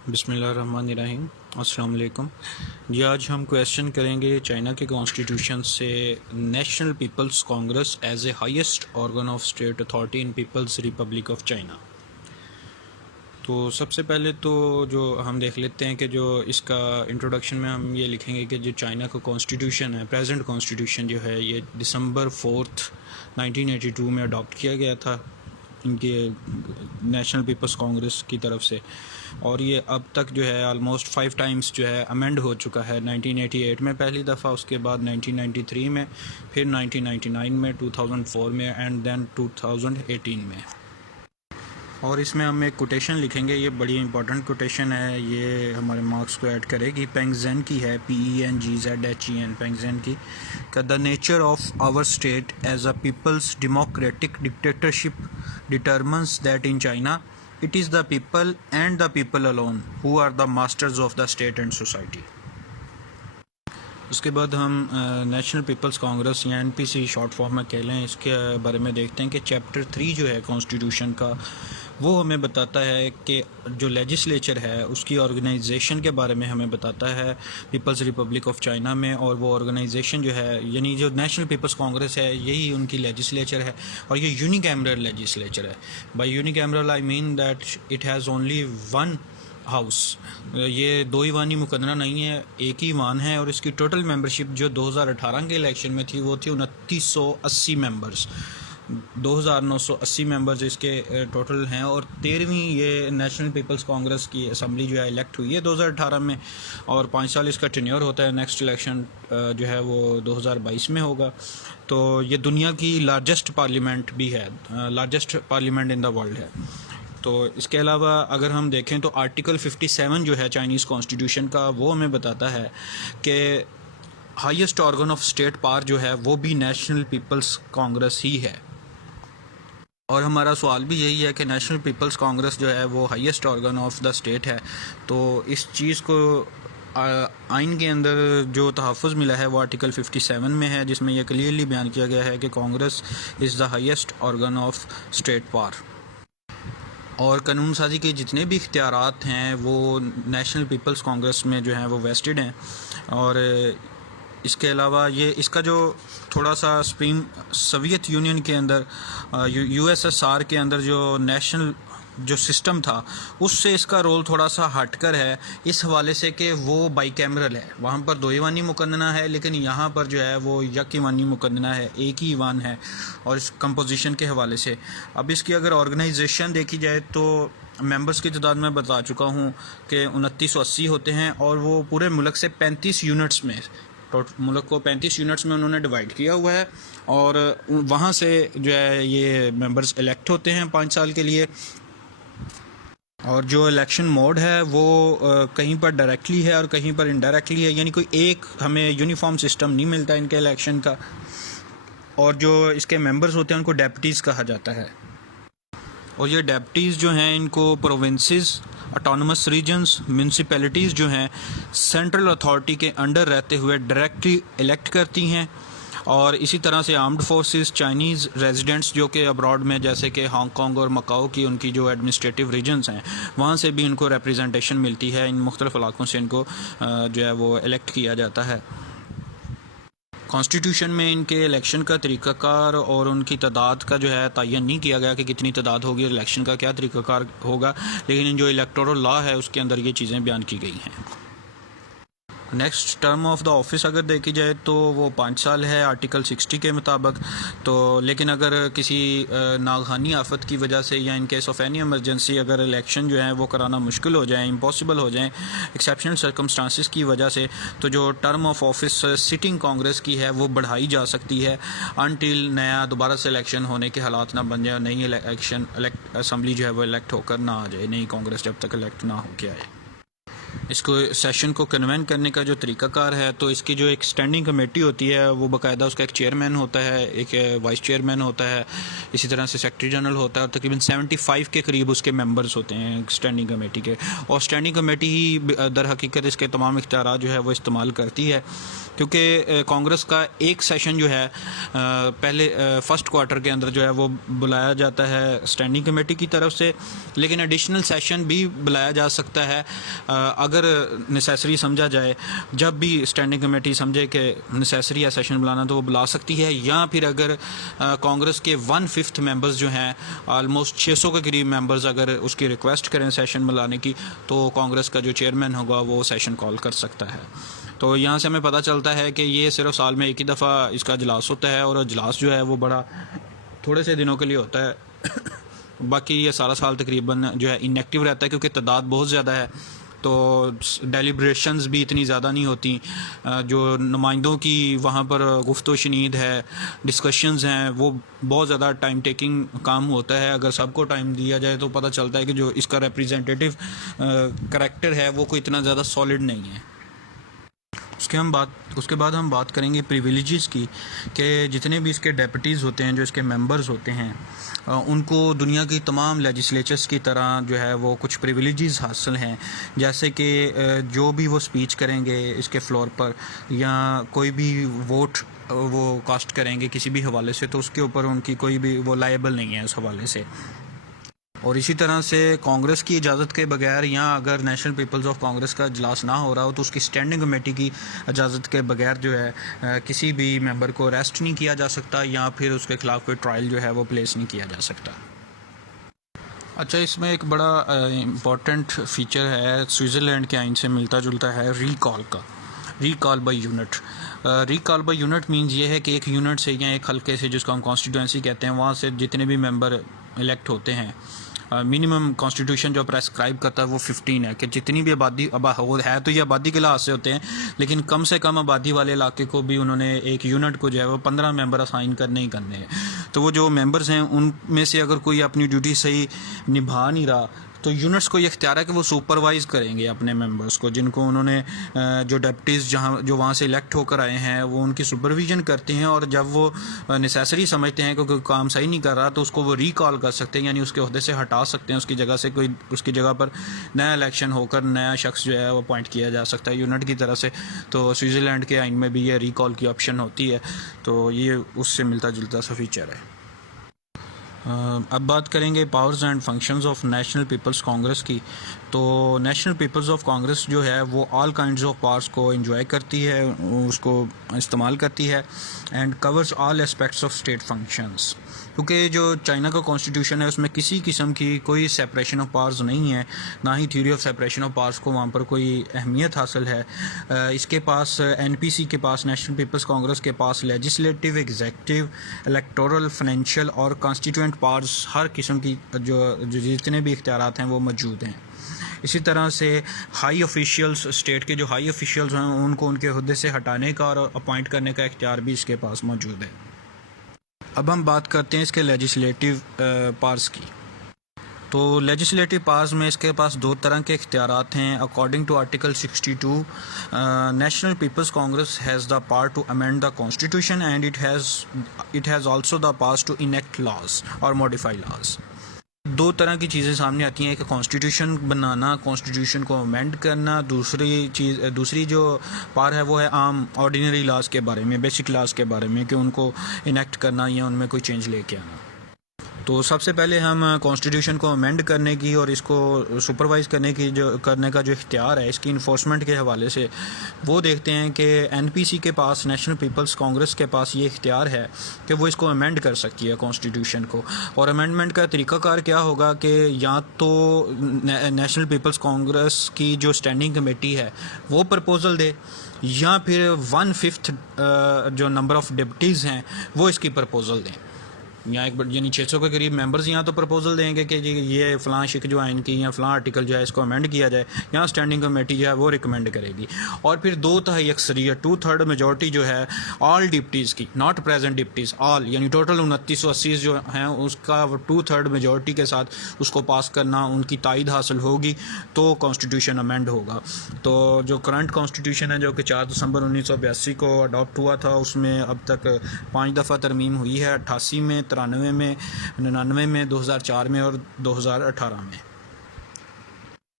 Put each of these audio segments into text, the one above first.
बिस्मिल्लाहिर्रहमानिर्रहीम। अस्सलाम वालेकुम जी। आज हम क्वेश्चन करेंगे चाइना के कॉन्स्टिट्यूशन से national peoples congress as a highest organ of state authority in people's Republic of China. तो सबसे पहले तो जो हम देख लेते हैं कि जो इसका इंट्रोडक्शन में हम ये लिखेंगे कि जो चाइना का कॉन्स्टिट्यूशन है, प्रेजेंट कॉन्स्टिट्यूशन जो है, ये दिसंबर 4 1982 में अडॉप्ट किया गया था इनके नेशनल पीपल्स कांग्रेस की तरफ से, और ये अब तक जो है ऑलमोस्ट 5 टाइम्स जो है अमेंड हो चुका है। 1988 में पहली दफ़ा, उसके बाद 1993 में, फिर 1999 में, 2004 में एंड देन 2018 में। और इसमें हम एक कोटेशन लिखेंगे, ये बड़ी इंपॉर्टेंट कोटेशन है, ये हमारे मार्क्स को ऐड करेगी। पेंगजेन की है, PENGZHEN, पेंगजेन की का the nature of our state as a people's democratic dictatorship determines that in China it is the people and the people alone who are the masters of the state and society. उसके बाद हम national peoples Congress या NPC short form में कह लें, इसके बारे में देखते हैं कि चैप्टर 3 जो है कॉन्स्टिट्यूशन का, वो हमें बताता है कि जो लेजिस्लेचर है उसकी ऑर्गेनाइजेशन के बारे में हमें बताता है पीपल्स रिपब्लिक ऑफ चाइना में। और वो ऑर्गेनाइजेशन जो है, यानी जो नेशनल पीपल्स कांग्रेस है, यही उनकी लेजिस्लेचर है, और ये यूनिकैमरल लेजिस्लेचर है। By unicameral I mean that it has only one house, ये दो ईवानी मुकदरा नहीं है, एक ही ईवान है। और इसकी टोटल मेंबरशिप जो 2018 के इलेक्शन में थी वो थी 2980 मेंबर्स, 2980 मेंबर्स इसके टोटल हैं। और 13वीं ये नेशनल पीपल्स कांग्रेस की असम्बली जो है इलेक्ट हुई है 2018 में, और 5 साल इसका टेन्योर होता है। नेक्स्ट इलेक्शन जो है वो 2022 में होगा। तो ये दुनिया की लार्जेस्ट पार्लियामेंट भी है, largest parliament in the world है। तो इसके अलावा अगर हम देखें तो आर्टिकल 57 जो है चाइनीज़ कॉन्स्टिट्यूशन का, वो हमें बताता है कि highest organ of state power जो है वो भी नेशनल पीपल्स कांग्रेस ही है। और हमारा सवाल भी यही है कि नेशनल पीपल्स कांग्रेस जो है वो highest organ of the state है। तो इस चीज़ को आइन के अंदर जो तहफ़्फ़ुज़ मिला है वो आर्टिकल 57 में है, जिसमें यह क्लियरली बयान किया गया है कि Congress is the highest organ of state power. और कानून साजी के जितने भी इख्तियारात हैं वो नेशनल पीपल्स कांग्रेस में जो हैं वो वेस्टेड हैं। और इसके अलावा ये इसका जो थोड़ा सा सुप्रीम सोवियत यूनियन के अंदर, USSR के अंदर जो नेशनल जो सिस्टम था, उससे इसका रोल थोड़ा सा हटकर है, इस हवाले से कि वो बाईकैमरल है। वहाँ पर दो ईवानी मुकदना है, लेकिन यहाँ पर जो है वो यक ईवानी मुकदना है, एक ही ईवान है। और इस कंपोजिशन के हवाले से अब इसकी अगर ऑर्गेनाइजेशन देखी जाए तो मेंबर्स की तादाद मैं बता चुका हूँ कि 2980 होते हैं, और वो पूरे मुल्क से 35 यूनिट्स में, मुल्क को 35 यूनिट्स में उन्होंने डिवाइड किया हुआ है। और वहाँ से जो है ये मेंबर्स इलेक्ट होते हैं 5 साल के लिए। और जो इलेक्शन मोड है वो कहीं पर डायरेक्टली है और कहीं पर इनडायरेक्टली है, यानी कोई एक हमें यूनिफॉर्म सिस्टम नहीं मिलता इनके इलेक्शन का। और जो इसके मेंबर्स होते हैं उनको डेप्यूटीज़ कहा जाता है। और ये डेप्यूटीज़ जो हैं इनको प्रोविंसेस, ऑटोनमस रीजन्स, म्यूनसिपैलिटीज़ जो हैं सेंट्रल अथॉरिटी के अंडर रहते हुए डायरेक्टली इलेक्ट करती हैं। और इसी तरह से आर्म्ड फोर्सेस, चाइनीज़ रेजिडेंट्स जो कि अब्रॉड में, जैसे कि हांगकॉन्ग और मकाओ की उनकी जो एडमिनिस्ट्रेटिव रीजन्स हैं, वहाँ से भी इनको रिप्रेजेंटेशन मिलती है। इन मुख्तलिफ इलाकों से इनको जो है वो इलेक्ट किया जाता है। कॉन्स्टिट्यूशन में इनके इलेक्शन का तरीक़ाकार और उनकी तादाद का जो है तयन नहीं किया गया कि कितनी तादाद होगी, इलेक्शन का क्या तरीक़ाकार होगा, लेकिन जो इलेक्टोरल लॉ है उसके अंदर ये चीज़ें बयान की गई हैं। Next term of the office अगर देखी जाए तो वो 5 साल है आर्टिकल 60 के मुताबिक। तो लेकिन अगर किसी नागहानी आफत की वजह से या in case of any emergency अगर इलेक्शन जो है वो कराना मुश्किल हो जाए, इम्पॉसिबल हो जाए एक्सेप्शनल सर्कमस्टांसिस की वजह से, तो जो term of office sitting Congress की है वो बढ़ाई जा सकती है अनटिल नया दोबारा से इलेक्शन होने के हालात ना बन जाए, नई असम्बली जो है वो इलेक्ट होकर ना आ जाए, नई कांग्रेस जब तक इलेक्ट ना हो के आए। इसको सेशन को कन्वेन करने का जो तरीक़ाकार है, तो इसकी जो एक स्टैंडिंग कमेटी होती है वो बाकायदा उसका एक चेयरमैन होता है, एक वाइस चेयरमैन होता है, इसी तरह से सेक्रेटरी जनरल होता है और तकरीबन 75 के करीब उसके मेंबर्स होते हैं स्टैंडिंग कमेटी के। और स्टैंडिंग कमेटी ही दर हकीकत इसके तमाम इख्तियारात जो है वो इस्तेमाल करती है, क्योंकि कांग्रेस का एक सेशन जो है पहले फर्स्ट क्वार्टर के अंदर जो है वो बुलाया जाता है स्टैंडिंग कमेटी की तरफ से, लेकिन एडिशनल सेशन भी बुलाया जा सकता है अगर नेसेसरी समझा जाए। जब भी स्टैंडिंग कमेटी समझे कि नेसेसरी है सेशन बुलाना तो वो बुला सकती है, या फिर अगर कांग्रेस के 1/5 मेंबर्स जो हैं, ऑलमोस्ट 600 के करीब मेंबर्स अगर उसकी रिक्वेस्ट करें सेशन बुलाने की, तो कांग्रेस का जो चेयरमैन होगा वो सेशन कॉल कर सकता है। तो यहाँ से हमें पता चलता है कि ये सिर्फ साल में एक ही दफ़ा इसका इजलास होता है, और इजलास जो है वो बड़ा थोड़े से दिनों के लिए होता है बाकी ये सारा साल तकरीबन जो है इनएक्टिव रहता है, क्योंकि तादाद बहुत ज़्यादा है, तो डेलिब्रेशंस भी इतनी ज़्यादा नहीं होती। जो नुमाइंदों की वहाँ पर गुफ्तो शनीद है, डिस्कशंस हैं, वो बहुत ज़्यादा टाइम टेकिंग काम होता है। अगर सबको टाइम दिया जाए तो पता चलता है कि जो इसका रिप्रेजेंटेटिव करैक्टर है वो कोई इतना ज़्यादा सॉलिड नहीं है। उसके बाद हम बात करेंगे प्रिविलेजेस की, कि जितने भी इसके डेप्यूटीज़ होते हैं, जो इसके मेंबर्स होते हैं, उनको दुनिया की तमाम लेजिस्लेचर्स की तरह जो है वो कुछ प्रिविलेजेस हासिल हैं। जैसे कि जो भी वो स्पीच करेंगे इसके फ्लोर पर, या कोई भी वोट वो कास्ट करेंगे किसी भी हवाले से, तो उसके ऊपर उनकी कोई भी वो लायबल नहीं है उस हवाले से। और इसी तरह से कांग्रेस की इजाज़त के बगैर, या अगर नेशनल पीपल्स ऑफ कांग्रेस का इजलास ना हो रहा हो, तो उसकी स्टैंडिंग कमेटी की इजाज़त के बगैर जो है किसी भी मेंबर को अरेस्ट नहीं किया जा सकता, या फिर उसके ख़िलाफ़ कोई ट्रायल जो है वो प्लेस नहीं किया जा सकता। अच्छा, इसमें एक बड़ा इम्पॉर्टेंट फ़ीचर है, स्विट्ज़रलैंड के आइन से मिलता जुलता है, रीकॉल का। Recall by unit. Recall by unit means ये है कि एक यूनिट से या एक हल्के से, जिसको हम कॉन्स्टिट्यूंसी कहते हैं, वहाँ से जितने भी मेंबर इलेक्ट होते हैं, मिनिमम कॉन्स्टिट्यूशन जो प्रेस्क्राइब करता है वो 15 है, कि जितनी भी आबादी है, तो ये आबादी के लिहाज से होते हैं, लेकिन कम से कम आबादी वाले इलाके को भी उन्होंने एक यूनिट को जो है वो 15 मेंबर असाइन करने ही करने हैं। तो वो जो मेंबर्स हैं उनमें से अगर कोई अपनी ड्यूटी सही निभा नहीं रहा, तो यूनिट्स को ये इख्तियार है कि वो सुपरवाइज़ करेंगे अपने मेंबर्स को, जिनको उन्होंने जो डेप्यूटीज़ जो वहाँ से इलेक्ट होकर आए हैं, वो उनकी सुपरविजन करते हैं, और जब वो नेसेसरी समझते हैं कि कोई काम सही नहीं कर रहा, तो उसको वो रिकॉल कर सकते हैं, यानी उसके ओहदे से हटा सकते हैं, उसकी जगह से कोई उसकी जगह पर नया इलेक्शन होकर नया शख्स जो है वो अपॉइंट किया जा सकता है यूनिट की तरफ से। तो स्विट्ज़रलैंड के आइन में भी ये रिकॉल की ऑप्शन होती है, तो ये उससे मिलता जुलता सा फीचर है। अब बात करेंगे powers and functions of national peoples congress की। तो नेशनल पीपल्स ऑफ कांग्रेस जो है वो ऑल काइंड्स ऑफ पावर्स को एंजॉय करती है, उसको इस्तेमाल करती है, and covers all aspects of state functions. क्योंकि जो चाइना का कॉन्स्टिट्यूशन है उसमें किसी किस्म की कोई सेपरेशन ऑफ पावर्स नहीं है, ना ही theory of separation of powers को वहाँ पर कोई अहमियत हासिल है। इसके पास एनपीसी के पास, नेशनल पीपल्स कांग्रेस के पास लेजिस्लेटिव, एग्जीक्यूटिव, इलेक्टोरल, फाइनेंशियल और कॉन्स्टिट्यूएंट पावर्स, हर किस्म की जो जितने भी इख्तियारात हैं वो मौजूद हैं। इसी तरह से हाई ऑफिशियल्स, स्टेट के जो हाई ऑफिशियल्स हैं उनको उनके हुद्दे से हटाने का और अपॉइंट करने का इख्तियार भी इसके पास मौजूद है। अब हम बात करते हैं इसके लेजिस्लेटिव पावर्स की। तो लेजिस्लेटिव पावर्स में इसके पास दो तरह के इख्तियारात हैं। According to article 62, national peoples congress has the power to amend the constitution, and it has also the power to enact laws और मॉडिफाई लॉज। दो तरह की चीज़ें सामने आती हैं, एक कॉन्स्टिट्यूशन बनाना, कॉन्स्टिट्यूशन को अमेंड करना। दूसरी जो पावर है वो है आम ऑर्डिनरी लॉज के बारे में, बेसिक लॉज के बारे में, कि उनको इनेक्ट करना या उनमें कोई चेंज लेके आना। तो सबसे पहले हम कॉन्स्टिट्यूशन को अमेंड करने की और इसको सुपरवाइज़ करने का जो इख्तियार है इसकी इन्फोर्समेंट के हवाले से वो देखते हैं कि एनपीसी के पास, नेशनल पीपल्स कांग्रेस के पास ये इख्तियार है कि वो इसको अमेंड कर सकती है कॉन्स्टिट्यूशन को। और अमेंडमेंट का तरीक़ाकार क्या होगा कि या तो नेशनल पीपल्स कांग्रेस की जो स्टैंडिंग कमेटी है वो प्रपोज़ल दे, या फिर 1/5 जो नंबर ऑफ़ डिप्टीज़ हैं वो इसकी प्रपोज़ल दें। यहाँ एक यानी 600 के करीब मेंबर्स यहाँ तो प्रपोजल देंगे कि जी ये फ़लाँ शिक जो है इनकी या फ़लाँ आर्टिकल जो है इसको अमेंड किया जाए। यहाँ स्टैंडिंग कमेटी जो है वो रिकमेंड करेगी और फिर 2/3 अक्सरियत 2/3 मेजॉरिटी जो है ऑल डिप्टीज़ की, नॉट प्रेजेंट डिप्टीज़, ऑल यानी टोटल 2980 जो हैं उसका 2/3 मेजॉरिटी के साथ उसको पास करना, उनकी तायद हासिल होगी तो कॉन्स्टिट्यूशन अमेंड होगा। तो जो करंट कॉन्स्टिट्यूशन है जो कि 4 दिसंबर 1982 को अडॉप्ट हुआ था उसमें अब तक 5 दफ़ा तरमीम हुई है, 88 में, 93 में, 99 में, 2004 में और 2018 में।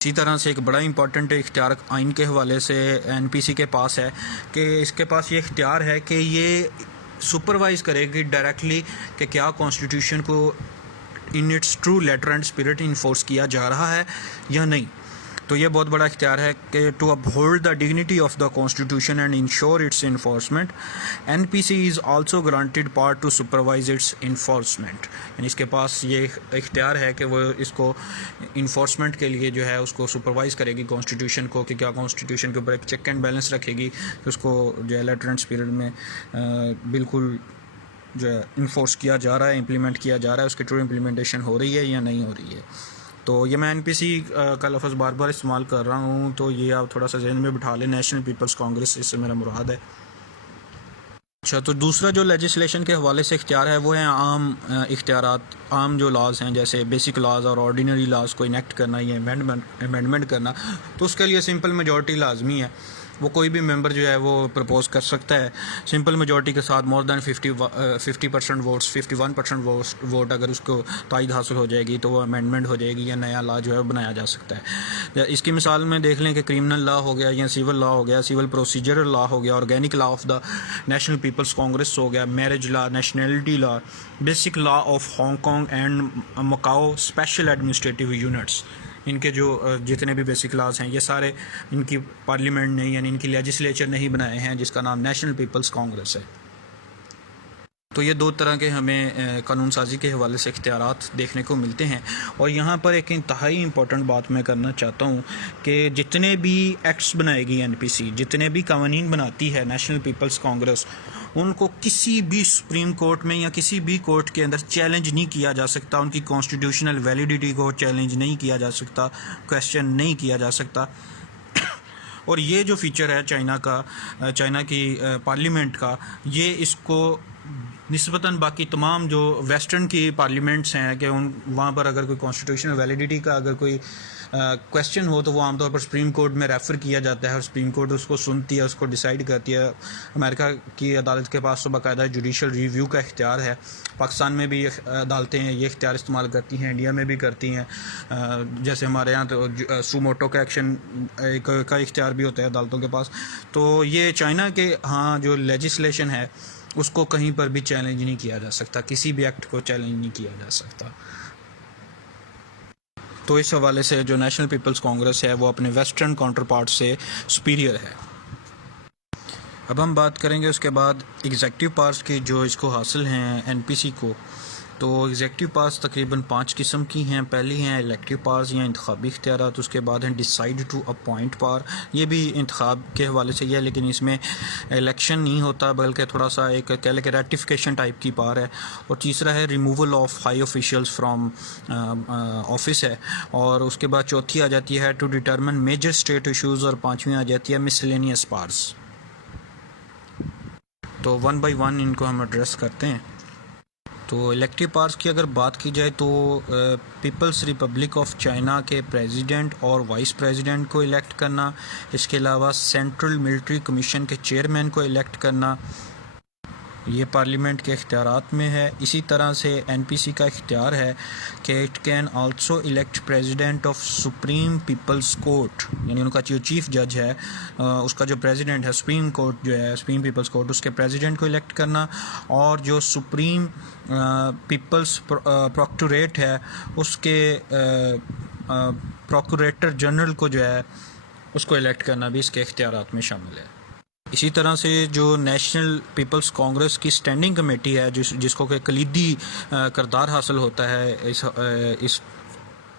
इसी तरह से एक बड़ा इंपॉर्टेंट इख्तियार आइन के हवाले से एनपीसी के पास है कि इसके पास ये इख्तियार है कि ये सुपरवाइज़ करेगी डायरेक्टली कि क्या कॉन्स्टिट्यूशन को in its true letter and spirit enforce किया जा रहा है या नहीं। तो ये बहुत बड़ा इख्तियार है कि to uphold the dignity of the constitution and ensure its enforcement, NPC is also granted power to supervise its enforcement. यानी इसके पास ये इख्तियार है कि वो इसको इन्फोर्समेंट के लिए जो है उसको सुपरवाइज़ करेगी कॉन्स्टिट्यूशन को, कि क्या कॉन्स्टिट्यूशन के ऊपर एक चेक एंड बैलेंस रखेगी कि उसको जो है लेटर एंड स्पिरिट में बिल्कुल जो है इन्फोर्स किया जा रहा है, इम्प्लीमेंट किया जा रहा है, उसकी ट्रू इम्प्लीमेंटेशन हो रही है या नहीं हो रही है। तो ये मैं एनपीसी का लफ्ज़ बार बार इस्तेमाल कर रहा हूँ, तो ये आप थोड़ा सा जहन में बिठा लें, नेशनल पीपल्स कांग्रेस इससे मेरा मुराद है। अच्छा, तो दूसरा जो लेजिस्लेशन के हवाले से इख्तियार है वो है आम इख्तियारात, आम जो लॉज हैं जैसे बेसिक लॉज और ऑर्डिनरी लॉज को इनेक्ट करना या अमेंडमेंट करना। तो उसके लिए सिंपल मेजॉरिटी लाजमी है, वो कोई भी मेंबर जो है वो प्रपोज कर सकता है सिंपल मेजॉरिटी के साथ, मोर दैन 50% वोट्स, 51% वोट अगर उसको तायद हासिल हो जाएगी तो वो अमेंडमेंट हो जाएगी या नया लॉ जो है बनाया जा सकता है। इसकी मिसाल में देख लें कि क्रिमिनल लॉ हो गया या सिविल लॉ हो गया, सिविल प्रोसीजरल लॉ हो गया, organic law of the national peoples congress हो गया, marriage law, nationality law, basic law of Hong Kong and Macao special administrative units. इनके जो जितने भी बेसिक लॉज हैं ये सारे इनकी पार्लियामेंट ने यानी इनकी लेजिस्लेचर ने ही बनाए हैं, जिसका नाम नेशनल पीपल्स कांग्रेस है। तो ये 2 तरह के हमें कानून साजी के हवाले से इख्तियारात देखने को मिलते हैं। और यहाँ पर एक इंतहाई इम्पोर्टेंट बात मैं करना चाहता हूँ कि जितने भी एक्ट्स बनाएगी एनपीसी, जितने भी कानून बनाती है नेशनल पीपल्स कांग्रेस, उनको किसी भी सुप्रीम कोर्ट में या किसी भी कोर्ट के अंदर चैलेंज नहीं किया जा सकता, उनकी कॉन्स्टिट्यूशनल वैलिडिटी को चैलेंज नहीं किया जा सकता, क्वेश्चन नहीं किया जा सकता। और ये जो फीचर है चाइना की पार्लियामेंट का, ये इसको निस्बतन बाकी तमाम जो वेस्टर्न की पार्लियामेंट्स हैं कि वहाँ पर अगर कोई कॉन्स्टिट्यूशनल वैलिडिटी का अगर कोई क्वेश्चन हो तो वो आमतौर पर सुप्रीम कोर्ट में रेफ़र किया जाता है और सुप्रीम कोर्ट उसको सुनती है, उसको डिसाइड करती है। अमेरिका की अदालत के पास तो बाकायदा जुडिशल रिव्यू का इख्तियार है, पाकिस्तान में भी अदालतें ये इख्तियार इस्तेमाल करती हैं, इंडिया में भी करती हैं। जैसे हमारे यहाँ तो सुमोटो का एक्शन का इख्तियार भी होता है अदालतों के पास। तो ये चाइना के हाँ जो लेजिस्लेशन है उसको कहीं पर भी चैलेंज नहीं किया जा सकता, किसी भी एक्ट को चैलेंज नहीं किया जा सकता। तो इस हवाले से जो नेशनल पीपल्स कांग्रेस है वो अपने वेस्टर्न काउंटर पार्ट से सुपीरियर है। अब हम बात करेंगे उसके बाद एग्जेक्टिव पावर्स की जो इसको हासिल हैं एनपीसी को। तो एग्जेक्टिव पावर्स तकरीबन 5 किस्म की हैं। पहली हैं इलेक्टिव पावर्स या इंतखाबी इख्तियारात, उसके बाद हैं डिसाइड टू अपॉइंट पावर, ये भी इंतखाब के हवाले से ही है लेकिन इसमें इलेक्शन नहीं होता बल्कि थोड़ा सा एक कह लें कि रेटिफिकेशन टाइप की पावर है। और तीसरा है removal of high officials from office है। और उसके बाद चौथी आ जाती है to determine major state issues और 5वीं आ जाती है मिसलेनियस पावर्स। तो 1 बाय 1 इनको हम एड्रेस करते हैं। तो इलेक्टिव पावर्स की अगर बात की जाए तो पीपल्स रिपब्लिक ऑफ चाइना के प्रेसिडेंट और वाइस प्रेसिडेंट को इलेक्ट करना, इसके अलावा सेंट्रल मिलिट्री कमीशन के चेयरमैन को इलेक्ट करना, ये पार्लियामेंट के इख्तियारात में है। इसी तरह से एनपीसी का इख्तियार है कि it can also elect president of supreme peoples court, यानी उनका जो चीफ जज है उसका जो प्रेसिडेंट है सुप्रीम कोर्ट जो है सुप्रीम पीपल्स कोर्ट, उसके प्रेसिडेंट को इलेक्ट करना। और जो सुप्रीम पीपल्स प्रोक्टोरेट है उसके प्रोक्यूरेटर जनरल को जो है उसको इलेक्ट करना भी इसके इख्तियारात में शामिल है। इसी तरह से जो नेशनल पीपल्स कांग्रेस की स्टैंडिंग कमेटी है जिसको कि कलीदी किरदार हासिल होता है इस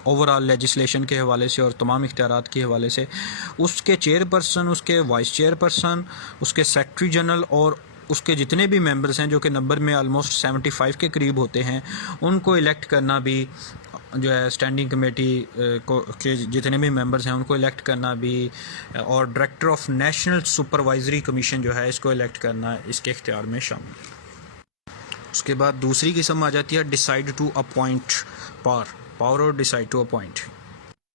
ओवरऑल लेजिस्लेशन के हवाले से और तमाम इख्तियारात के हवाले से, उसके चेयरपर्सन, उसके वाइस चेयरपर्सन, उसके सेक्रेटरी जनरल और उसके जितने भी मेंबर्स हैं जो कि नंबर में ऑलमोस्ट 75 के करीब होते हैं, उनको इलेक्ट करना भी जो है स्टैंडिंग कमेटी को के जितने भी मेंबर्स हैं उनको इलेक्ट करना भी, और director of national supervisory commission जो है इसको इलेक्ट करना इसके इख्तियार में शामिल है। उसके बाद दूसरी किस्म आ जाती है डिसाइड टू अपॉइंट पावर और डिसाइड टू अपॉइंट।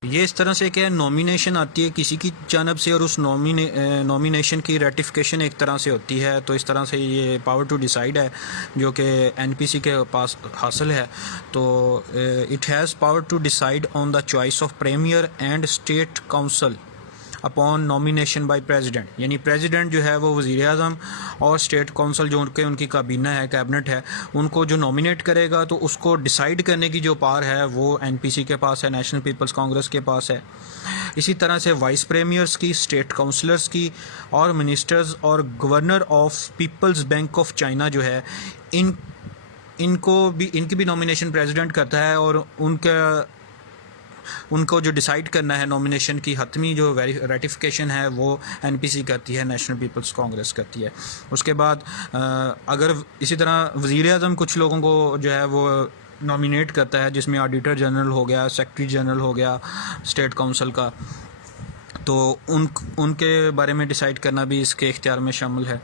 ये इस तरह से क्या नॉमिनेशन आती है किसी की जानब से और उस नॉमिनेशन की रेटिफिकेशन एक तरह से होती है। तो इस तरह से ये पावर टू डिसाइड है जो कि एनपीसी के पास हासिल है। तो it has power to decide on the choice of premier and state council upon nomination by president, यानी प्रेसिडेंट जो है वो वज़ीर आज़म और स्टेट काउंसिल जो उनकी काबीना है, कैबिनेट है, उनको जो नॉमिनेट करेगा तो उसको डिसाइड करने की जो पावर है वो एनपीसी के पास है, नेशनल पीपल्स कांग्रेस के पास है। इसी तरह से वाइस प्रीमियर्स की, स्टेट काउंसलर्स की और मिनिस्टर्स और governor of people's bank of China जो है इनकी भी नॉमिनेशन प्रेसिडेंट करता है, और उनको जो डिसाइड करना है नॉमिनेशन की हतमी जो रेटिफिकेशन है वो एनपीसी करती है, नेशनल पीपल्स कांग्रेस करती है। उसके बाद अगर इसी तरह वज़ीर आज़म कुछ लोगों को जो है वो नॉमिनेट करता है, जिसमें ऑडिटर जनरल हो गया, सेक्रेटरी जनरल हो गया स्टेट काउंसिल का, तो उनके बारे में डिसाइड करना भी इसके इख्तियार में शामिल है।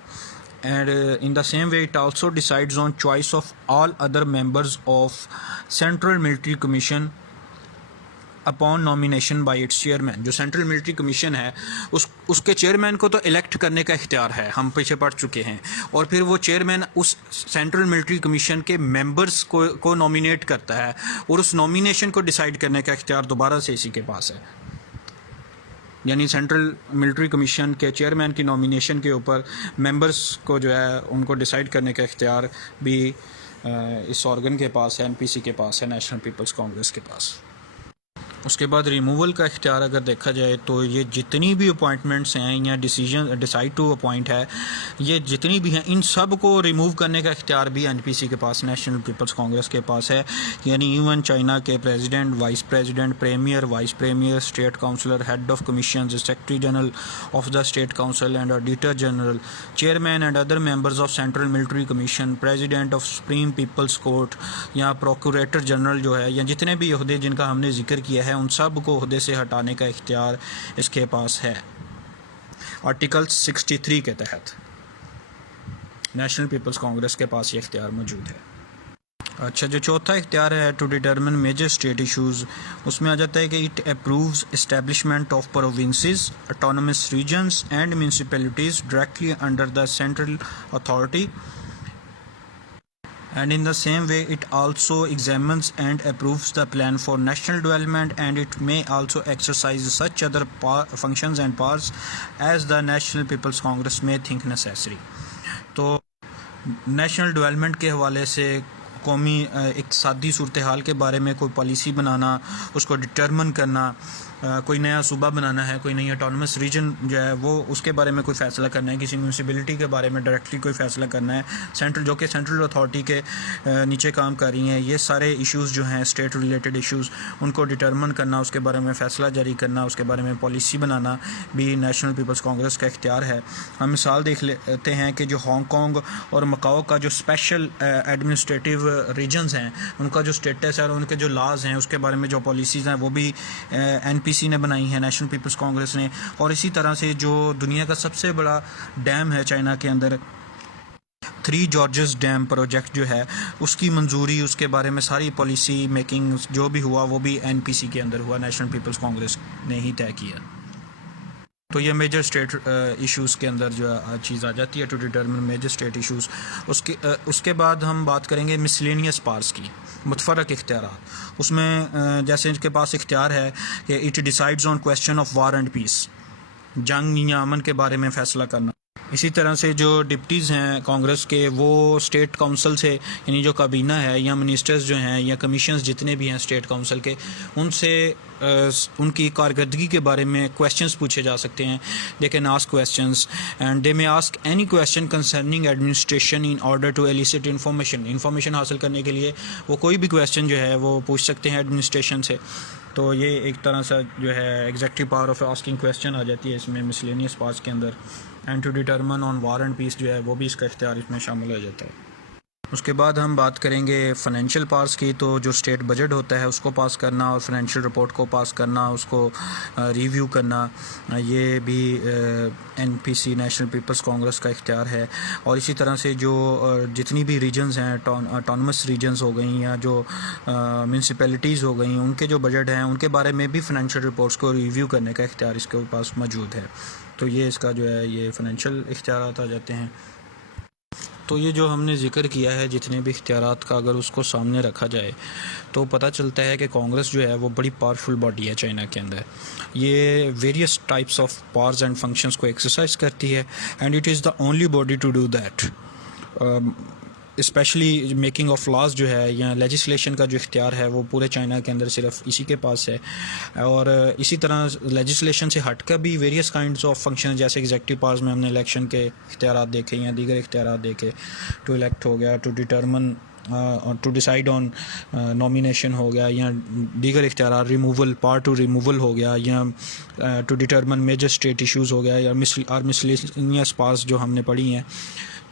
And in the same way it also decides on choice of all other members of Central Military Commission upon nomination bye it's chairman. जो सेंट्रल मिलिट्री कमीशन है उसके चेयरमैन को तो इलेक्ट करने का इख्तियार है, हम पीछे पढ़ चुके हैं, और फिर वो चेयरमैन उस सेंट्रल मिलिट्री कमीशन के मेंबर्स को नॉमिनेट करता है, और उस नॉमिनेशन को डिसाइड करने का इख्तियार दोबारा से इसी के पास है। यानी सेंट्रल मिलिट्री कमीशन के चेयरमैन की नॉमिनेशन के ऊपर मेंबर्स को जो है उनको डिसाइड करने का इख्तियार भी इस ऑर्गन के पास है, एनपीसी के पास है, नेशनल पीपल्स कांग्रेस के पास। उसके बाद रिमूवल का इख्तियार अगर देखा जाए तो ये जितनी भी अपॉइंटमेंट्स हैं या डिसाइड टू अपॉइंट है, ये जितनी भी हैं इन सब को रिमूव करने का इख्तियार भी एनपीसी के पास, नेशनल पीपल्स कांग्रेस के पास है। यानी इवन चाइना के president, vice president, premier, vice premier, state councillor, head of commission, secretary general of the state council and auditor general, chairman and other members of central military commission, president of supreme peoples court या procurator general जो है, या जितने भी ओहदे जिनका हमने जिक्र किया है उन सब को ओहदे से हटाने का इख्तियार इसके पास है आर्टिकल 63 के तहत। नेशनल पीपल्स कांग्रेस के पास ये इख्तियार मौजूद है। अच्छा, जो चौथा इख्तियार है to determine major state issues, उसमें आ जाता है कि इट approves establishment of provinces, autonomous regions and municipalities directly under the central authority, and in the same way it also examines and approves the plan for national development, and it may also exercise such other functions and powers as the National People's Congress may think necessary। तो national development के हवाले से कौमी इक़्तिसादी सूरत हाल के बारे में कोई policy बनाना, उसको डिटर्मिन करना, कोई नया सूबा बनाना है, कोई नई ऑटोनमस रीजन जो है वो उसके बारे में कोई फ़ैसला करना है, किसी म्यूनिसिपैलिटी के बारे में डायरेक्टली कोई फ़ैसला करना है, जो कि सेंट्रल अथॉरिटी के नीचे काम कर रही हैं, ये सारे इश्यूज़ जो हैं स्टेट रिलेटेड इश्यूज़ उनको डिटर्मिन करना, उसके बारे में फ़ैसला जारी करना, उसके बारे में पॉलिसी बनाना भी नेशनल पीपल्स कांग्रेस का इख्तियार है। हम मिसाल देख लेते हैं कि जो हांगकॉन्ग और मकाओ का जो स्पेशल एडमिनिस्ट्रेटिव रीजन्स हैं उनका जो स्टेटस है और उनके जो लॉज हैं उसके बारे में जो पॉलिसीज़ हैं वो भी एनपीसी ने बनाई है, नेशनल पीपल्स कांग्रेस ने। और इसी तरह से जो दुनिया का सबसे बड़ा डैम है चाइना के अंदर, 3 जॉर्जेस डैम प्रोजेक्ट जो है उसकी मंजूरी, उसके बारे में सारी पॉलिसी मेकिंग जो भी हुआ वो भी एनपीसी के अंदर हुआ, नेशनल पीपल्स कांग्रेस ने ही तय किया। तो ये मेजर स्टेट इश्यूज़ के अंदर जो चीज़ आ जाती है to determine major state issues. उसके बाद हम बात करेंगे मिसलेनियस पार्स की, मुतफरक इख्तियार। उसमें जैसे इनके पास इख्तियार है कि it decides on question of war and peace, जंग या अमन के बारे में फ़ैसला करना। इसी तरह से जो डिप्टीज़ हैं कांग्रेस के वो स्टेट काउंसिल से, यानी जो काबीना है या मिनिस्टर्स जो हैं या कमीशंस जितने भी हैं स्टेट काउंसिल के, उनसे उनकी कारकर्दगी के बारे में क्वेश्चंस पूछे जा सकते हैं। They can ask questions and they may ask any question concerning administration in order to elicit information हासिल करने के लिए वो कोई भी क्वेश्चन जो है वो पूछ सकते हैं एडमिनिस्ट्रेशन से। तो ये एक तरह से जो है executive power of asking question आ जाती है इसमें मिसलेनियस पार्ट्स के अंदर। And to determine on war and peace जो है वो भी इसका इख्तियार इसमें शामिल हो जाता है। उसके बाद हम बात करेंगे फाइनेंशियल पार्ट्स की। तो जो स्टेट बजट होता है उसको पास करना और फाइनेंशियल रिपोर्ट को पास करना, उसको रिव्यू करना, ये भी एनपीसी नेशनल पीपल्स कांग्रेस का इख्तियार है। और इसी तरह से जो जितनी भी रीजन्स हैं, ऑटोनमस रीजन्स हो गई या जो म्यूनसिपैलिटीज़ हो गई, उनके जो बजट हैं उनके बारे में भी फाइनेंशियल रिपोर्ट्स को रिव्यू करने का इख्तियार इसके पास मौजूद है। तो ये इसका जो है ये फाइनेंशियल इख्तियारात आ जाते हैं। तो ये जो हमने ज़िक्र किया है जितने भी इख्तियारात का, अगर उसको सामने रखा जाए तो पता चलता है कि कांग्रेस जो है वो बड़ी पावरफुल बॉडी है चाइना के अंदर। ये various types of powers and functions को एक्सरसाइज करती है and it is the only body to do that. Specially making of laws जो है या लेजिस्लेशन का जो इख्तियार है वो पूरे चाइना के अंदर सिर्फ इसी के पास है। और इसी तरह लेजिस्लेशन से हट कर भी वेरियस काइंड्स ऑफ फंक्शन, जैसे एग्जेक्टिव पावर्स में हमने इलेक्शन के इख्तियारात देखे या दीगर इख्तियारात देखे, टू इलेक्ट हो गया, to determine to decide on nomination हो गया, या दीगर इख्तियार रिमूवल, पावर टू रिमूवल हो गया, या to determine major state issues हो गया, या मिसलेनियस पावर्स जो हमने पढ़ी हैं।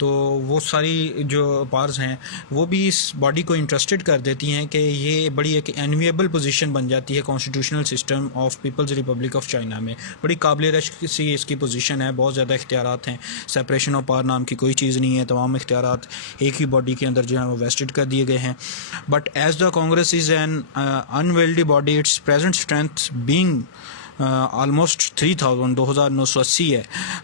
तो वो सारी जो पावर्स हैं वो भी इस बॉडी को इंटरेस्टेड कर देती हैं कि ये बड़ी एक एनविएबल पोजीशन बन जाती है constitutional system of People's Republic of China में। बड़ी काबिल रश्क सी इसकी पोजीशन है, बहुत ज़्यादा इख्तियारात हैं, सेपरेशन ऑफ पावर नाम की कोई चीज़ नहीं है, तमाम इख्तियारात एक ही बॉडी के अंदर जो है वो वेस्टेड कर दिए गए हैं। But as the Congress is an unwieldy body, its present strength being almost 2980 है।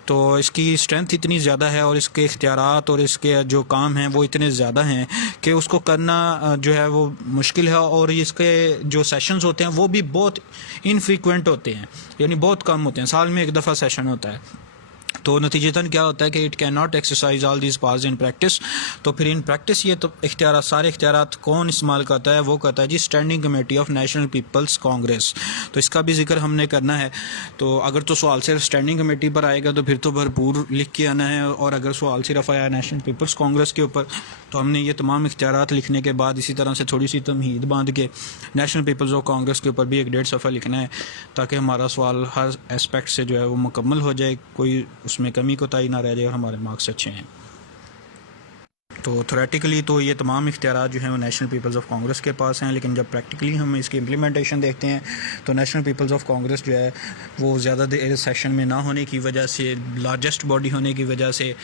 तो इसकी स्ट्रेंथ इतनी ज़्यादा है और इसके इख्तियारात और इसके जो काम हैं वो इतने ज़्यादा हैं कि उसको करना जो है वो मुश्किल है। और इसके जो सेशंस होते हैं वो भी बहुत इनफ्रीक्वेंट होते हैं, यानी बहुत कम होते हैं, साल में एक दफ़ा सेशन होता है। तो नतीजतन क्या होता है कि it can not exercise all these powers in practice. तो फिर इन प्रैक्टिस ये तो इख्तियार सारे इख्तियारात कौन इस्तेमाल करता है, वो करता है जी standing committee of national peoples Congress. तो इसका भी जिक्र हमने करना है। तो अगर तो सवाल सिर्फ स्टैंडिंग कमेटी पर आएगा तो फिर तो भरपूर लिख के आना है, और अगर सवाल सिर्फ आया नेशनल पीपल्स कांग्रेस के ऊपर तो हमने ये तमाम इख्तियारात लिखने के बाद इसी तरह से थोड़ी सी तमहीद बांध के नेशनल पीपल्स ऑफ कांग्रेस के ऊपर भी 1-1.5 सफ़ा लिखना है, ताकि हमारा सवाल हर एस्पेक्ट से जो है वो मुकम्मल हो जाए, कोई उसमें कमी कोताही ना रह जाए और हमारे मार्क्स अच्छे हैं। तो थ्योरेटिकली तो ये तमाम इख्तियारात जो हैं वो नेशनल पीपल्स ऑफ कांग्रेस के पास हैं, लेकिन जब प्रैक्टिकली हम इसकी इम्प्लीमेंटेशन देखते हैं तो नेशनल पीपल्स ऑफ कांग्रेस जो है वो ज़्यादा देर सेशन में ना होने की वजह से, लार्जेस्ट बॉडी होने की वजह से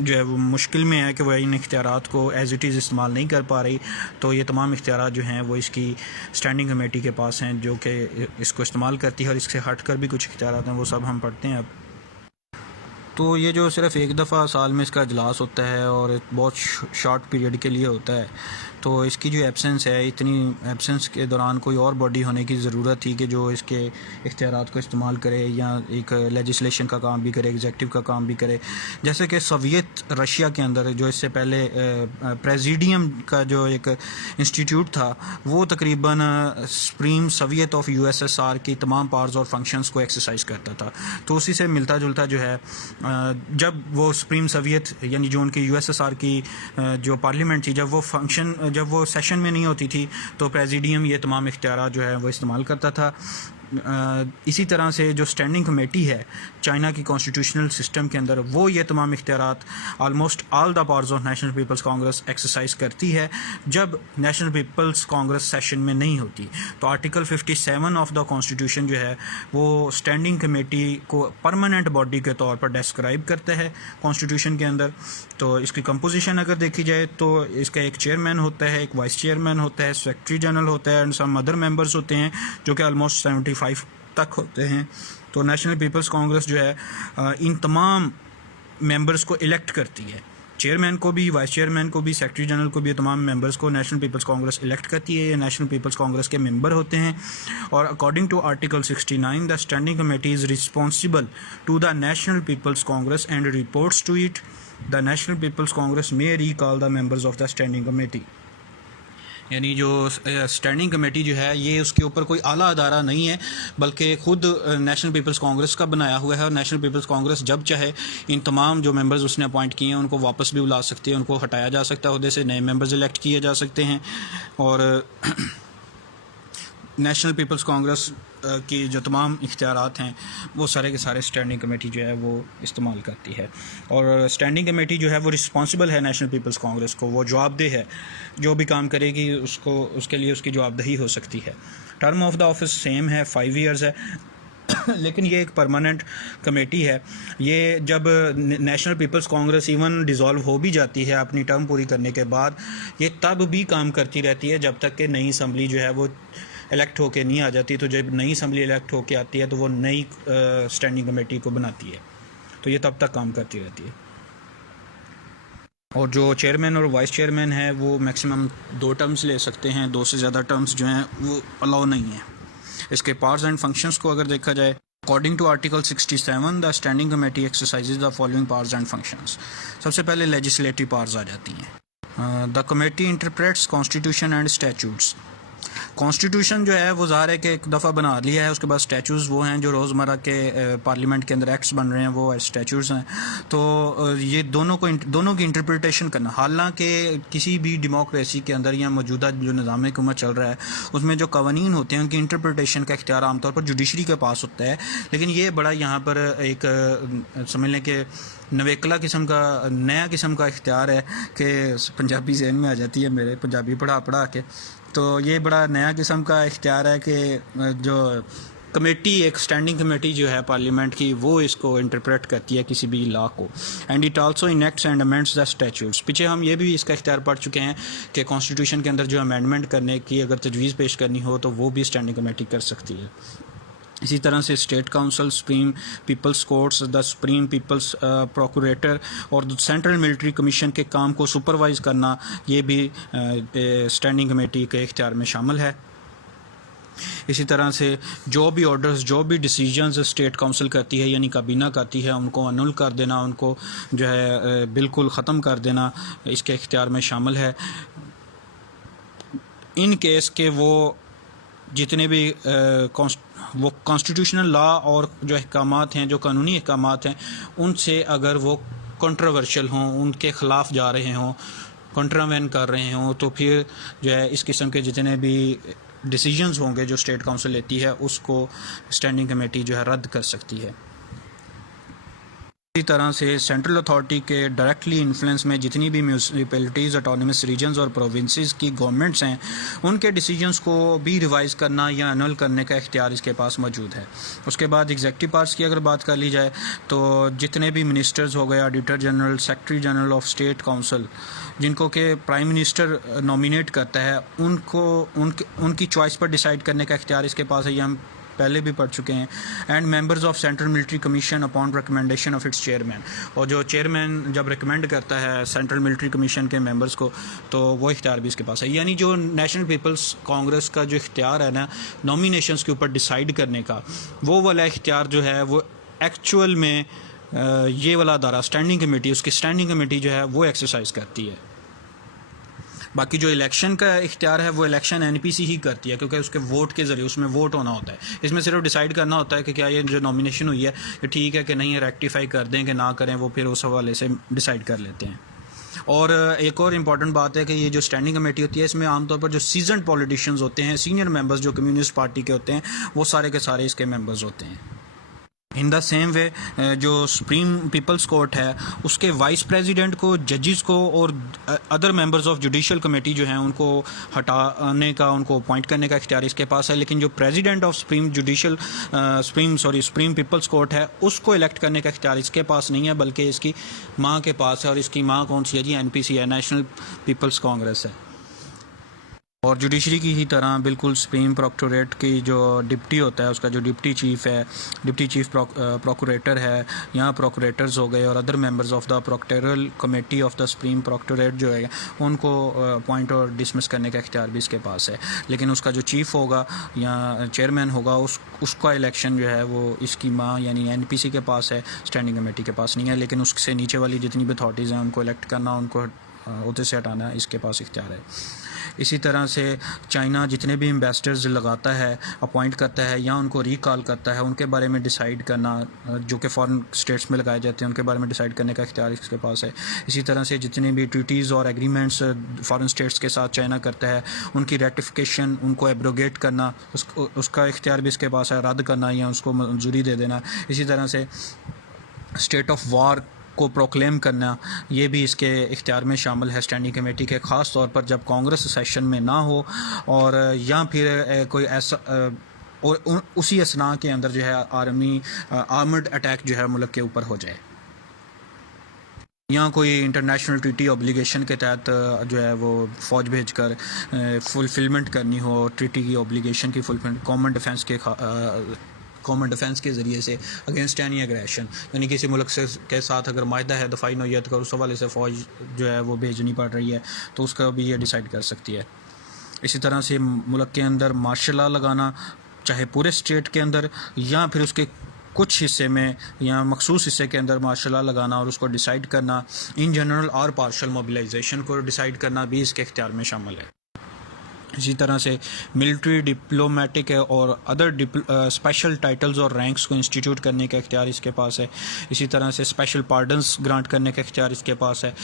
जो है वो मुश्किल में है कि वह इन इख्तियारात को एज़ इट इज़ इस्तेमाल नहीं कर पा रही। तो ये तमाम इख्तियारात जो हैं वो इसकी स्टैंडिंग कमेटी के पास हैं जो कि इसको इस्तेमाल करती है, और इससे हट कर भी कुछ इख्तियारात हैं वो सब हम पढ़ते हैं अब। तो ये जो सिर्फ एक दफ़ा साल में इसका इजलास होता है और बहुत शॉर्ट पीरियड के लिए होता है, तो इसकी जो एब्सेंस है, इतनी एब्सेंस के दौरान कोई और बॉडी होने की ज़रूरत थी कि जो इसके इख्तियारात को इस्तेमाल करे या एक लेजिस्लेशन का काम भी करे, एग्जेक्टिव का काम भी करे। जैसे कि सोवियत रशिया के अंदर जो इससे पहले प्रेसिडियम का जो एक इंस्टीट्यूट था वो तकरीबन सुप्रीम सोवियत ऑफ यूएसएसआर की तमाम पावर्स और फंक्शंस को एक्सरसाइज करता था। तो उसी से मिलता जुलता जो है जब वो सुप्रीम सोवियत यानी जो उनकी यूएसएसआर की जो पार्लियामेंट थी, जब वो सेशन में नहीं होती थी तो प्रेसिडियम ये तमाम इख्तियार जो है वो इस्तेमाल करता था। इसी तरह से जो स्टैंडिंग कमेटी है चाइना की कॉन्स्टिट्यूशनल सिस्टम के अंदर, वो ये तमाम इख्तियारात almost all the powers of national peoples Congress exercise करती है जब नेशनल पीपल्स कांग्रेस सेशन में नहीं होती। तो आर्टिकल 57 ऑफ द कॉन्स्टिट्यूशन जो है वो स्टैंडिंग कमेटी को परमानेंट बॉडी के तौर पर डिस्क्राइब करता है कॉन्स्टिट्यूशन के अंदर। तो इसकी कंपोजिशन अगर देखी जाए तो इसका एक चेयरमैन होता है, एक वाइस चेयरमैन होता है, सेक्रेटरी जनरल होता है, एंड सम अदर मेंबर्स होते हैं जो कि ऑलमोस्ट 75 तक होते हैं। तो नेशनल पीपल्स कांग्रेस जो है इन तमाम मेंबर्स को इलेक्ट करती है, चेयरमैन को भी, वाइस चेयरमैन को भी, सेक्रेटरी जनरल को भी, तमाम मेंबर्स को नेशनल पीपल्स कांग्रेस इलेक्ट करती है। ये नेशनल पीपल्स कांग्रेस के मेंबर होते हैं। और according to article 69 the standing committee is responsible to the national peoples Congress and reports to it. The national peoples Congress may recall the members of the standing committee. यानी जो standing committee जो है ये उसके ऊपर कोई आला अदारा नहीं है, बल्कि ख़ुद नेशनल पीपल्स कांग्रेस का बनाया हुआ है। और नेशनल पीपल्स कांग्रेस जब चाहे इन तमाम जो मेंबर्स उसने अपॉइंट किए हैं उनको वापस भी बुला सकती है, उनको हटाया जा सकता है उहदे से, नए मेंबर्स इलेक्ट किए जा सकते हैं। और नेशनल पीपल्स कांग्रेस की जो तमाम इख्तियारात हैं वो सारे के सारे स्टैंडिंग कमेटी जो है वो इस्तेमाल करती है। और स्टैंडिंग कमेटी जो है वो रिस्पॉन्सिबल है नेशनल पीपल्स कांग्रेस को, वो जवाबदेह है, जो भी काम करेगी उसको उसके लिए उसकी जवाबदेही हो सकती है। Term of the office same है, 5 ईयर्स है लेकिन ये एक परमानेंट कमेटी है। ये जब National peoples Congress even dissolve हो भी जाती है अपनी टर्म पूरी करने के बाद, ये तब भी काम करती रहती है जब तक कि नई असम्बली जो है वो इलेक्ट होके नहीं आ जाती। तो जब नई असम्बली इलेक्ट होके आती है तो वो नई स्टैंडिंग कमेटी को बनाती है, तो ये तब तक काम करती रहती है। और जो चेयरमैन और वाइस चेयरमैन है वो मैक्सिमम 2 टर्म्स ले सकते हैं, 2 से ज़्यादा टर्म्स जो हैं वो अलाउ नहीं है। इसके पावर्स एंड फंक्शंस को अगर देखा जाए, according to article 67 the standing committee exercises the following powers and functions. सबसे पहले लेजिस्लेटिव पावर्स आ जाती हैं। The committee interprets constitution and statutes. Constitution जो है वो ज़ाहिर है कि एक दफ़ा बना लिया है, उसके बाद स्टैचूज़ वो हैं जो रोज़मर्रा के पार्लियामेंट के अंदर एक्ट्स बन रहे हैं, वो स्टैचूज़ हैं। तो ये दोनों की इंटरप्रिटेशन करना, हालांकि किसी भी डेमोक्रेसी के अंदर या मौजूदा जो निज़ाम हुकूमत चल रहा है उसमें जो कवानीन होते हैं उनकी इंटरप्रिटेशन का इख्तियार आमतौर पर जुडिशरी के पास होता है। लेकिन ये बड़ा यहाँ पर एक समझ लें कि नवेकला किस्म का, नया किस्म का इख्तियार है कि पंजाबी जहन में आ जाती है मेरे, पंजाबी पढ़ा के। तो ये बड़ा नया किस्म का इख्तियार है कि जो कमेटी, एक स्टैंडिंग कमेटी जो है पार्लियामेंट की, वो इसको इंटरप्रेट करती है किसी भी लॉ को। And it also enacts and amends the statutes. पीछे हम ये भी इसका इख्तियार पढ़ चुके हैं कि कॉन्स्टिट्यूशन के अंदर जो अमेंडमेंट करने की अगर तजवीज़ पेश करनी हो तो वो भी स्टैंडिंग कमेटी कर सकती है। इसी तरह से State Council, Supreme People's Courts, the Supreme People's Procurator और सेंट्रल मिलिट्री कमीशन के काम को सुपरवाइज़ करना, ये भी स्टैंडिंग कमेटी के इख्तियार में शामिल है। इसी तरह से जो भी ऑर्डर्स, जो भी डिसीजंस स्टेट काउंसिल करती है यानी काबीना करती है, उनको अनुल कर देना, उनको जो है बिल्कुल ख़त्म कर देना, इसके इख्तियार में शामिल है। इन केस के वो जितने भी वो कॉन्स्टिट्यूशनल लॉ और जो अहकामात हैं, जो कानूनी अहकामात हैं, उनसे अगर वो कंट्रोवर्शियल हों, उनके ख़िलाफ़ जा रहे हों, कंट्रावेन कर रहे हों, तो फिर जो है इस किस्म के जितने भी डिसीजंस होंगे जो स्टेट काउंसिल लेती है उसको स्टैंडिंग कमेटी जो है रद्द कर सकती है। इसी तरह से सेंट्रल अथॉरिटी के डायरेक्टली इन्फ्लुएंस में जितनी भी म्यूनसिपैलिटीज़, ऑटोनमस रीजन्स और प्रोविंसेस की गवर्नमेंट्स हैं, उनके डिसीजंस को भी रिवाइज़ करना या अनल करने का इख्तियार इसके पास मौजूद है। उसके बाद एग्जेक्टिव पावर्स की अगर बात कर ली जाए तो जितने भी मिनिस्टर्स हो गए, auditor general, secretary general of state council, जिनको के प्राइम मिनिस्टर नॉमिनेट करता है, उनकी चॉइस पर डिसाइड करने का इख्तियार इसके पास है, ये हम पहले भी पढ़ चुके हैं। And members of central military commission upon recommendation of its chairman. और जो चेयरमैन जब रिकमेंड करता है सेंट्रल मिलिट्री कमीशन के मेंबर्स को, तो वो इख्तियार भी इसके पास है। यानी जो नेशनल पीपल्स कांग्रेस का जो इख्तियार है ना नॉमिनेशंस के ऊपर डिसाइड करने का, वो वाला इख्तियार जो है वो एक्चुअल में ये वाला अदारा स्टैंडिंग कमेटी, उसकी स्टैंडिंग कमेटी जो है वो एक्सरसाइज करती है। बाकी जो इलेक्शन का इख्तियार है वो इलेक्शन एनपीसी ही करती है, क्योंकि उसके वोट के ज़रिए उसमें वोट होना होता है। इसमें सिर्फ डिसाइड करना होता है कि क्या ये जो नॉमिनेशन हुई है ये ठीक है कि नहीं है, रेक्टिफाई कर दें कि ना करें, वो फिर उस हवाले से डिसाइड कर लेते हैं। और एक और इम्पॉर्टेंट बात है कि ये जो स्टैंडिंग कमेटी होती है इसमें आमतौर पर जो सीजन्ड पॉलिटिशियंस होते हैं, सीनियर मेंबर्स जो कम्युनिस्ट पार्टी के होते हैं, वो सारे के सारे इसके मेंबर्स होते हैं। इन द सेम वे जो सुप्रीम पीपल्स कोर्ट है उसके वाइस प्रेसिडेंट को, जजेस को और other members of judicial committee जो हैं उनको हटाने का, उनको अपॉइंट करने का इख्तियार इसके पास है। लेकिन जो president of supreme peoples Court है उसको इलेक्ट करने का इख्तियार इसके पास नहीं है, बल्कि इसकी माँ के पास है। और इसकी माँ कौन सी है जी? एनपीसी है, नेशनल पीपल्स कांग्रेस है। और जुडिशरी की ही तरह बिल्कुल सुप्रीम प्रोक्टोरेट की जो डिप्टी होता है, उसका जो डिप्टी चीफ है, डिप्टी चीफ प्रोक्यूरेटर है, यहाँ प्रोक्यूरेटर्स हो गए और other members of the procuratorial committee of the supreme procuratorate जो है उनको अपॉइंट और डिसमिस करने का इख्तियार भी इसके पास है। लेकिन उसका जो चीफ होगा या चेयरमैन होगा उसका इलेक्शन जो है वो इसकी माँ यानी एनपीसी के पास है, स्टैंडिंग कमेटी के पास नहीं है। लेकिन उससे नीचे वाली जितनी भी अथॉरिटीज़ हैं उनको इलेक्ट करना, उनको अहदे से हटाना इसके पास इख्तियार है। इसी तरह से चाइना जितने भी इन्वेस्टर्स लगाता है, अपॉइंट करता है या उनको रिकॉल करता है, उनके बारे में डिसाइड करना, जो कि फॉरेन स्टेट्स में लगाए जाते हैं उनके बारे में डिसाइड करने का इख्तियार इसके पास है। इसी तरह से जितने भी ट्रीटीज़ और एग्रीमेंट्स फॉरेन स्टेट्स के साथ चाइना करता है, उनकी रेटिफिकेशन, उनको एब्रोगेट करना, उसका इख्तियार भी इसके पास है, रद्द करना या उसको मंजूरी दे देना। इसी तरह से स्टेट ऑफ वार को प्रोक्लेम करना, ये भी इसके इख्तियार में शामिल है स्टैंडिंग कमेटी के, ख़ास तौर पर जब कांग्रेस सेशन में ना हो और या फिर कोई ऐसा और उसी असना के अंदर जो है आर्मड अटैक जो है मुल्क के ऊपर हो जाए, या कोई इंटरनेशनल ट्रीटी ऑब्लिगेशन के तहत जो है वो फ़ौज भेजकर फुलफिलमेंट करनी हो, ट्रीटी की ऑब्लिगेशन की फुलफिलमेंट, कॉमन डिफेंस के ज़रिए से अगेंस्ट एनी एग्रेशन, यानी किसी मुल्क से के साथ अगर माहिदा है दफ़ाई नौयत का, उस हवाले से फ़ौज जो है वो भेजनी पड़ रही है तो उसका भी ये डिसाइड कर सकती है। इसी तरह से मुल्क के अंदर मार्शल लॉ लगाना, चाहे पूरे स्टेट के अंदर या फिर उसके कुछ हिस्से में या मखसूस हिस्से के अंदर मार्शल लॉ लगाना और उसको डिसाइड करना, इन जनरल और पार्शल मोबिलाइजेशन को डिसाइड करना भी इसके इख्तियार में शामिल है। इसी तरह से मिलिट्री, डिप्लोमेटिक और अदर स्पेशल टाइटल्स और रैंक्स को इंस्टीट्यूट करने का इख्तियार इसके पास है। इसी तरह से स्पेशल पार्डन्स ग्रांट करने का इख्तियार इसके पास है।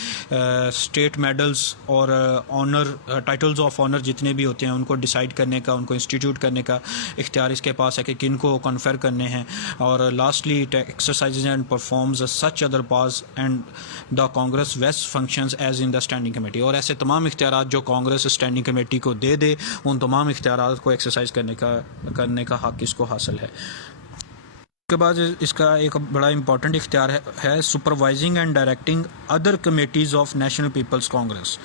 स्टेट मेडल्स और ऑनर, टाइटल्स ऑफ ऑनर जितने भी होते हैं उनको डिसाइड करने का, उनको इंस्टीट्यूट करने का इख्तियार इसके पास है कि किन को कन्फर करने हैं। और lastly exercise and performs such other powers and the Congress vest functions as in the standing committee, और ऐसे तमाम इख्तियार जो कांग्रेस स्टैंडिंग कमेटी को दे उन तमाम इख्तियारात को एक्सरसाइज करने का हक इसको हासिल है। उसके बाद इसका एक बड़ा इंपॉर्टेंट इख्तियार है supervising and directing other committees of national peoples Congress.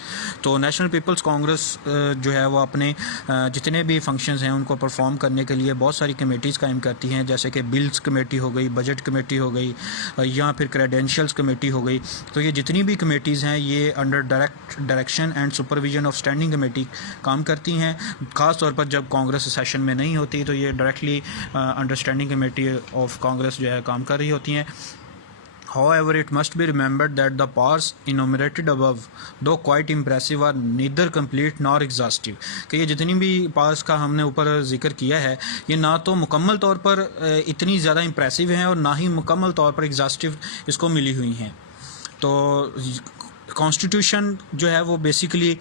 तो नेशनल पीपल्स कांग्रेस जो है वो अपने जितने भी फंक्शंस हैं उनको परफॉर्म करने के लिए बहुत सारी कमेटीज़ कायम करती हैं, जैसे कि बिल्स कमेटी हो गई, बजट कमेटी हो गई या फिर क्रेडेंशियल्स कमेटी हो गई। तो ये जितनी भी कमेटीज़ हैं ये under direction and supervision of standing committee काम करती हैं। ख़ास तौर पर जब कांग्रेस सेशन में नहीं होती तो ये directly understanding committee of congress जो है काम कर रही होती हैं। However, it must be remembered that the powers enumerated above, though quite impressive, are neither complete nor exhaustive। कि ये जितनी भी पावर्स का हमने ऊपर जिक्र किया है ये ना तो मुकम्मल तौर पर इतनी ज़्यादा इम्प्रेसिव हैं और ना ही मुकम्मल तौर पर एग्जॉस्टिव इसको मिली हुई हैं। तो कॉन्स्टिट्यूशन जो है वो बेसिकली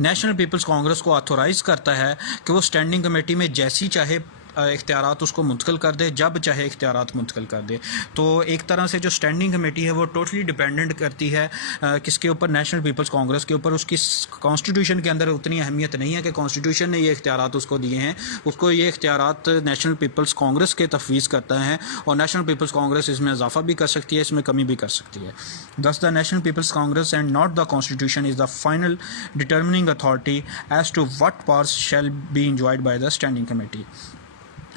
नेशनल पीपल्स कांग्रेस को ऑथोराइज़ करता है कि वो स्टैंडिंग कमेटी में जैसी चाहे इख्तियारात उसको मुंतकिल कर दे, जब चाहे इख्तियारात मुंतकिल कर दे। तो एक तरह से जो स्टैंडिंग कमेटी है वो टोटली डिपेंडेंट करती है किसके ऊपर, नेशनल पीपल्स कांग्रेस के ऊपर। उसकी कॉन्स्टिट्यूशन के अंदर उतनी अहमियत नहीं है कि कॉन्स्टिट्यूशन ने ये इख्तियारात उसको दिए हैं, उसको ये इख्तियारात नेशनल पीपल्स कांग्रेस के तफवीज़ करता है और नेशनल पीपल्स कांग्रेस इसमें इजाफा भी कर सकती है, इसमें कमी भी कर सकती है। Thus the national peoples Congress and not the constitution is the final determining authority as to what powers shall be enjoyed by the standing committee.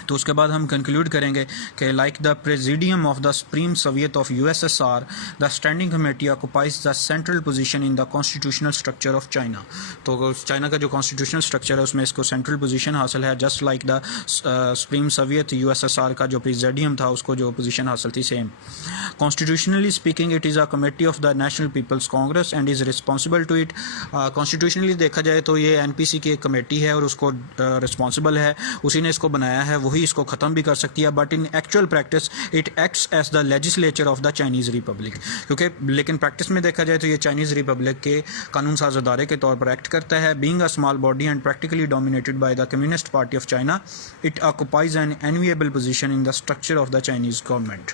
तो उसके बाद हम कंक्लूड करेंगे कि like the presidium of the Supreme Soviet of USSR, the standing committee occupies the central position in the constitutional structure of China. तो China का जो constitutional structure है उसमें इसको सेंट्रल पोजीशन हासिल है, just like the Supreme Soviet USSR का जो प्रेसिडियम था उसको जो पोजीशन हासिल थी same. Constitutionally speaking it is a committee of the national peoples Congress and is responsible to it. Constitutionally देखा जाए तो ये एनपीसी की एक कमेटी है और उसको रिस्पॉन्सिबल है, उसी ने इसको बनाया है, वही इसको ख़त्म भी कर सकती है। But in actual practice it acts as the legislature of the Chinese republic, क्योंकि लेकिन प्रैक्टिस में देखा जाए तो ये चाइनीज़ रिपब्लिक के कानून साज अदारे के तौर पर एक्ट करता है। Being a small body and practically dominated by the Communist Party of China, it occupies an enviable position in the structure of the Chinese government.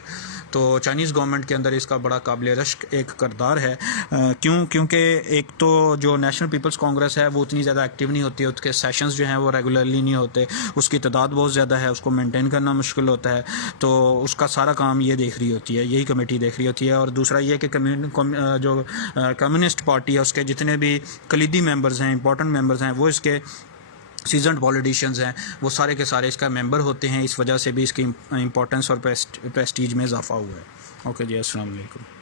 तो चाइनीज़ गवर्नमेंट के अंदर इसका बड़ा काबिल रश्क एक किरदार है। क्योंकि एक तो जो नेशनल पीपल्स कांग्रेस है वो उतनी ज़्यादा एक्टिव नहीं होती है, उसके सेशंस जो हैं वो रेगुलरली नहीं होते, उसकी तादाद बहुत ज़्यादा है, उसको मेंटेन करना मुश्किल होता है। तो उसका सारा काम ये देख रही होती है, यही कमेटी देख रही होती है। और दूसरा ये कि जो कम्युनिस्ट पार्टी है उसके जितने भी कलीदी मेंबर्स हैं, इंपॉर्टेंट मेंबर्स हैं, वो इसके सीजनड पॉलिटिशियंस हैं, वो सारे के सारे इसका मेंबर होते हैं। इस वजह से भी इसकी इंपॉर्टेंस और प्रेस्टीज में इजाफा हुआ है। ओके जी, अस्सलाम वालेकुम।